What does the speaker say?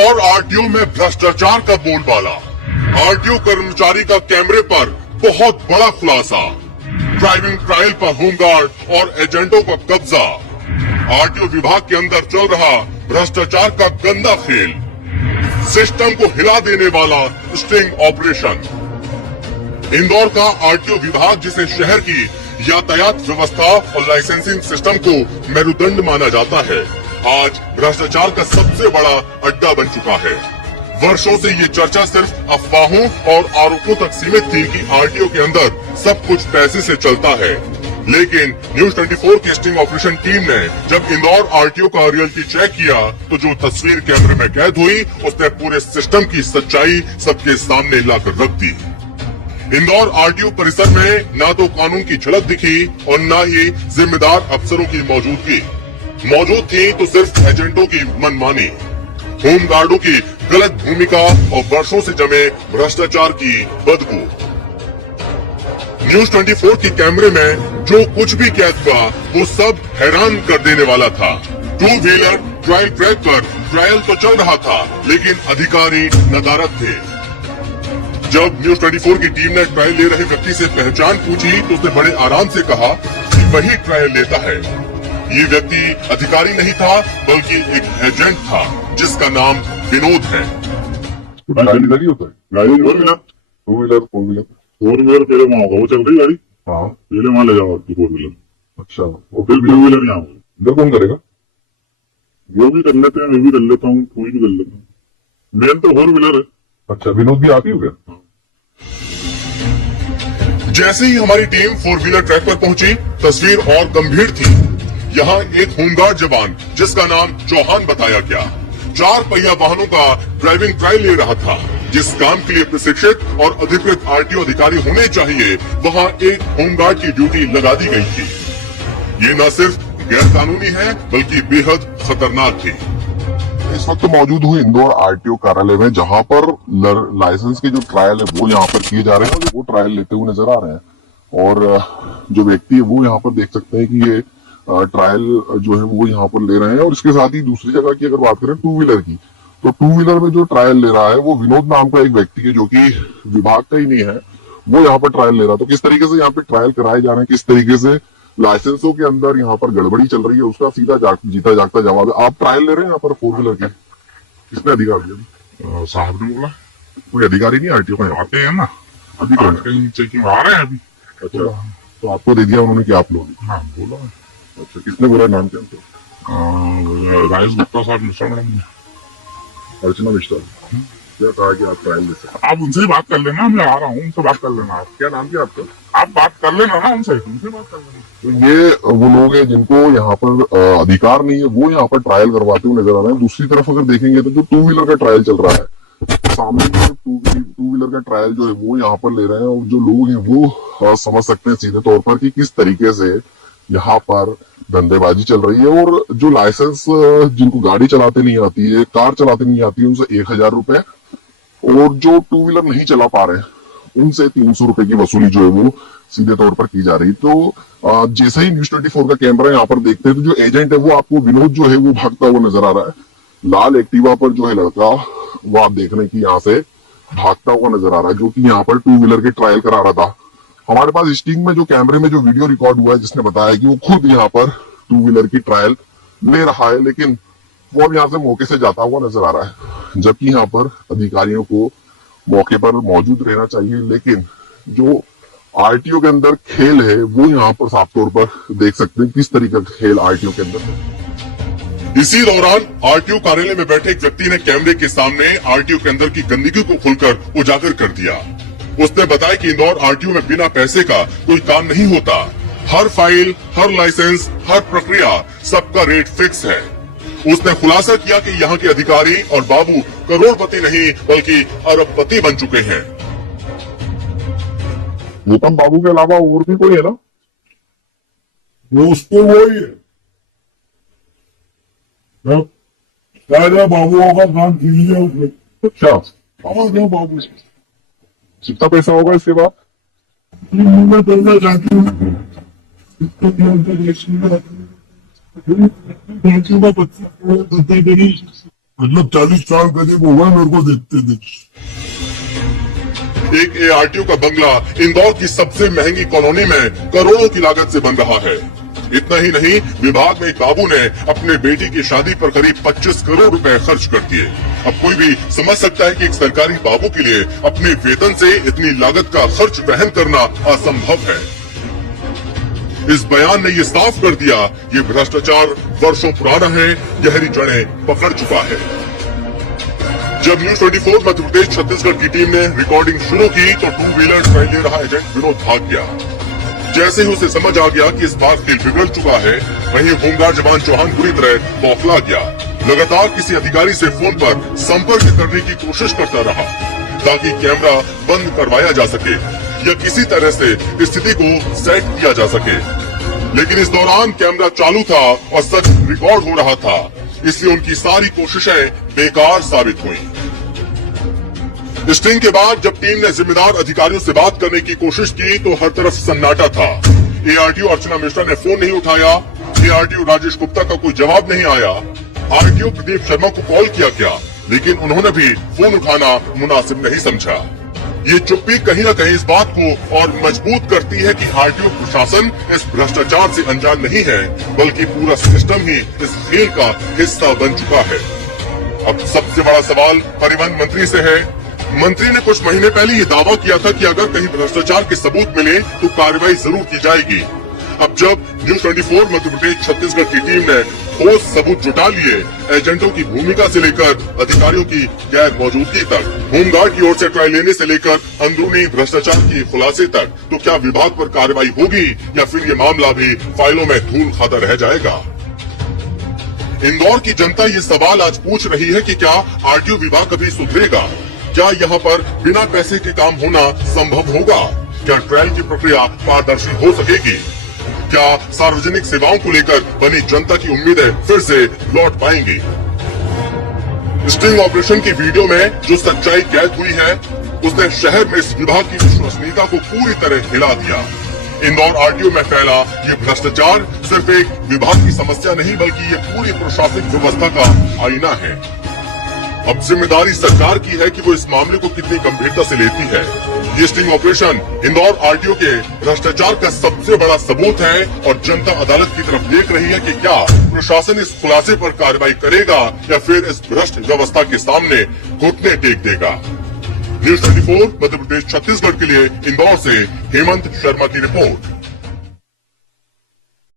Indore RTO में भ्रष्टाचार का बोलबाला। आरटीओ कर्मचारी का कैमरे पर बहुत बड़ा खुलासा। ड्राइविंग ट्रायल पर होमगार्ड और एजेंटों का कब्जा। आरटीओ विभाग के अंदर चल रहा भ्रष्टाचार का गंदा खेल। सिस्टम को हिला देने वाला स्टिंग ऑपरेशन। इंदौर का आरटीओ विभाग, जिसे शहर की यातायात व्यवस्था और लाइसेंसिंग सिस्टम को मेरुदंड माना जाता है, आज भ्रष्टाचार का सबसे बड़ा अड्डा बन चुका है। वर्षों से ये चर्चा सिर्फ अफवाहों और आरोपों तक सीमित थी कि आरटीओ के अंदर सब कुछ पैसे से चलता है। लेकिन न्यूज 24 की स्टिंग ऑपरेशन टीम ने जब इंदौर आरटीओ का रियलिटी चेक किया तो जो तस्वीर कैमरे में कैद हुई, उसने पूरे सिस्टम की सच्चाई सबके सामने लाकर रख दी। इंदौर आरटीओ परिसर में न तो कानून की झलक दिखी और न ही जिम्मेदार अफसरों की मौजूदगी। मौजूद थी तो सिर्फ एजेंटों की मनमानी, होमगार्डों की गलत भूमिका और वर्षों से जमे भ्रष्टाचार की बदबू। न्यूज 24 की कैमरे में जो कुछ भी कैद हुआ वो सब हैरान कर देने वाला था। 2 व्हीलर ट्रायल ट्रैक पर ट्रायल तो चल रहा था, लेकिन अधिकारी नदारद थे। जब न्यूज 24 की टीम ने ट्रायल ले रहे व्यक्ति से पहचान पूछी तो उसने बड़े आराम से कहा कि वही ट्रायल लेता है। ये व्यक्ति अधिकारी नहीं था बल्कि एक एजेंट था जिसका नाम विनोद है। गाड़ी लगी होता है, गाड़ी 4 व्हीलर 2 व्हीलर 4 व्हीलर 4 व्हीलर पहले वहाँ होगा, वो चल रही गाड़ी, हाँ पहले वहाँ ले जाओ आपकी 4 व्हीलर। अच्छा, और फिर 2 व्हीलर यहाँ होगा। इधर कौन करेगा? वो भी कर लेते हैं, मैं भी कर लेता हूँ, कोई भी कर लेता हूँ। मेन तो 4 व्हीलर है। अच्छा, विनोद भी आप ही हो गया? जैसे ही हमारी टीम 4 व्हीलर ट्रैक पर पहुंची, तस्वीर और गंभीर थी। यहाँ एक होमगार्ड जवान, जिसका नाम चौहान बताया गया, 4 पहिया वाहनों का ड्राइविंग ट्रायल ले रहा था। जिस काम के लिए प्रशिक्षित और अधिकृत आरटीओ अधिकारी होने चाहिए, वहाँ एक होमगार्ड की ड्यूटी लगा दी गई थी। ये न सिर्फ गैर कानूनी है बल्कि बेहद खतरनाक थी। इस वक्त मौजूद हूँ इंदौर आरटीओ कार्यालय में, जहाँ पर लाइसेंस के जो ट्रायल है वो यहाँ पर किए जा रहे हैं और वो ट्रायल लेते हुए नजर आ रहे हैं। और जो व्यक्ति है वो यहाँ पर देख सकते हैं कि ये ट्रायल जो है वो यहाँ पर ले रहे हैं। और इसके साथ ही दूसरी जगह की अगर बात करें 2 व्हीलर की, तो 2 व्हीलर में जो ट्रायल ले रहा है वो विनोद नाम का एक व्यक्ति है, जो कि विभाग का ही नहीं है, वो यहाँ पर ट्रायल ले रहा है। तो किस तरीके से यहाँ पे ट्रायल कराए जा रहे हैं, किस तरीके से लाइसेंसों के अंदर यहाँ पर गड़बड़ी चल रही है, उसका सीधा जीता जागता जवाब है। आप ट्रायल ले रहे हैं यहाँ पर 4 व्हीलर के, किसने अधिकार दिया? साहब ने बोला। कोई अधिकारी नहीं आरटीओ का? आते हैं ना, अधिकारी चेकिंग आ रहे हैं अभी। अच्छा, तो आपको दे दिया उन्होंने कि आप लोग? हाँ बोला। अच्छा, किसने बोला? नाम क्या उनका? राजेश गुप्ता साहब मिश्रा मैडम ने। अर्चना मिश्रा। क्या कहा कि आप ट्रायल ले सकते? आप उनसे ही बात कर लेना, मैं आ रहा हूँ, उनसे बात कर लेना। आप क्या नाम क्या आपका? आप बात कर लेना ना उनसे बात कर लेना। तो ये वो लोग हैं जिनको यहाँ पर अधिकार नहीं है, वो यहाँ पर ट्रायल करवाते हुए नजर आ रहे हैं। दूसरी तरफ अगर देखेंगे तो जो 2 व्हीलर का ट्रायल चल रहा है, सामने 2 व्हीलर का ट्रायल जो है वो यहाँ पर ले रहे हैं। और जो लोग हैं वो समझ सकते हैं सीधे तौर पर कि किस तरीके से यहाँ पर धंधेबाजी चल रही है। और जो लाइसेंस जिनको गाड़ी चलाते नहीं आती है, कार चलाते नहीं आती है, उनसे 1000 रुपए, और जो 2 व्हीलर नहीं चला पा रहे हैं उनसे 300 रुपए की वसूली जो है वो सीधे तौर पर की जा रही। तो जैसे ही न्यूज 24 का कैमरा यहाँ पर देखते हैं तो जो एजेंट है वो आपको विनोद जो है वो भागता हुआ नजर आ रहा है। लाल एक्टिवा पर जो है लड़का, वो आप देख रहे हैं कि यहाँ से भागता हुआ नजर आ रहा है, जो कि यहाँ पर 2 व्हीलर के ट्रायल करा रहा था। हमारे पास स्टिंग में जो कैमरे में जो वीडियो रिकॉर्ड हुआ है, जिसने बताया कि वो खुद यहाँ पर 2 व्हीलर की ट्रायल ले रहा है, लेकिन वो अब यहाँ से मौके से जाता हुआ नजर आ रहा है। जबकि यहाँ पर अधिकारियों को मौके पर मौजूद रहना चाहिए, लेकिन जो आरटीओ के अंदर खेल है वो यहाँ पर साफ तौर पर देख सकते हैं किस तरीके का खेल आरटीओ के अंदर है। इसी दौरान आरटीओ कार्यालय में बैठे एक व्यक्ति ने कैमरे के सामने आरटीओ के अंदर की गंदगी को खुलकर उजागर कर दिया। उसने बताया कि इंदौर आरटीओ में बिना पैसे का कोई काम नहीं होता। हर फाइल, हर लाइसेंस, हर प्रक्रिया, सबका रेट फिक्स है। उसने खुलासा किया कि यहाँ के अधिकारी और बाबू करोड़पति नहीं बल्कि अरबपति बन चुके हैं। गौतम बाबू के अलावा और भी कोई है ना? वो उसको वही है, बाबू का काम कीजिए उसमें। अच्छा, बाबू कितना पैसा होगा इसके बाद? मैं बोलना चाहती हूँ, मतलब 40 साल करीब हो गए मेरे को देखते देखते। एक ARTO का बंगला इंदौर की सबसे महंगी कॉलोनी में करोड़ों की लागत से बन रहा है। इतना ही नहीं, विभाग में एक बाबू ने अपने बेटी की शादी पर करीब 25 करोड़ रुपए खर्च कर दिए। अब कोई भी समझ सकता है कि एक सरकारी बाबू के लिए अपने वेतन से इतनी लागत का खर्च वहन करना असंभव है। इस बयान ने ये साफ कर दिया, ये भ्रष्टाचार वर्षों पुराना है, गहरी जड़ें पकड़ चुका है। जब न्यूज 24 मध्य प्रदेश छत्तीसगढ़ की टीम ने रिकॉर्डिंग शुरू की तो टू व्हीलर ट्रायल ले रहा एजेंट विनोद भाग गया। जैसे ही उसे समझ आ गया कि इस बार खेल बिगड़ चुका है, वहीं होमगार्ड जवान चौहान बुरी तरह बौखला गया। लगातार किसी अधिकारी से फोन पर संपर्क करने की कोशिश करता रहा ताकि कैमरा बंद करवाया जा सके या किसी तरह से स्थिति को सेट किया जा सके, लेकिन इस दौरान कैमरा चालू था और सच रिकॉर्ड हो रहा था, इसलिए उनकी सारी कोशिशें बेकार साबित हुई। स्टिंग के बाद जब टीम ने जिम्मेदार अधिकारियों से बात करने की कोशिश की तो हर तरफ सन्नाटा था। ARTO अर्चना मिश्रा ने फोन नहीं उठाया, ARTO राजेश गुप्ता का कोई जवाब नहीं आया, RTO प्रदीप शर्मा को कॉल किया गया, लेकिन उन्होंने भी फोन उठाना मुनासिब नहीं समझा। ये चुप्पी कहीं न कहीं इस बात को और मजबूत करती है कि RTO प्रशासन इस भ्रष्टाचार से अनजान नहीं है, बल्कि पूरा सिस्टम ही इस खेल का हिस्सा बन चुका है। अब सबसे बड़ा सवाल परिवहन मंत्री से है। मंत्री ने कुछ महीने पहले ये दावा किया था कि अगर कहीं भ्रष्टाचार के सबूत मिले तो कार्रवाई जरूर की जाएगी। अब जब न्यूज 24 मध्य प्रदेश छत्तीसगढ़ की टीम ने ठोस सबूत जुटा लिए, एजेंटों की भूमिका से लेकर अधिकारियों की गैर मौजूदगी तक, होमगार्ड की ओर से ट्रायल लेने से लेकर अंदरूनी भ्रष्टाचार के खुलासे तक, तो क्या विभाग पर कार्रवाई होगी या फिर ये मामला भी फाइलों में धूल खाता रह जाएगा? इंदौर की जनता ये सवाल आज पूछ रही है कि क्या RTO विभाग कभी सुधरेगा? क्या यहाँ पर बिना पैसे के काम होना संभव होगा? क्या ट्रायल की प्रक्रिया पारदर्शी हो सकेगी? क्या सार्वजनिक सेवाओं को लेकर बनी जनता की उम्मीदें फिर से लौट पाएंगी? स्टिंग ऑपरेशन की वीडियो में जो सच्चाई कैद हुई है, उसने शहर में इस विभाग की विश्वसनीयता को पूरी तरह हिला दिया। इंदौर RTO में फैला ये भ्रष्टाचार सिर्फ एक विभाग की समस्या नहीं, बल्कि ये पूरी प्रशासनिक व्यवस्था का आईना है। अब जिम्मेदारी सरकार की है कि वो इस मामले को कितनी गंभीरता से लेती है। ये स्टिंग ऑपरेशन इंदौर RTO के भ्रष्टाचार का सबसे बड़ा सबूत है और जनता अदालत की तरफ देख रही है कि क्या प्रशासन इस खुलासे पर कार्रवाई करेगा या फिर इस भ्रष्ट व्यवस्था के सामने घुटने टेक देगा। न्यूज 24 मध्य प्रदेश छत्तीसगढ़ के लिए इंदौर से हेमंत शर्मा की रिपोर्ट।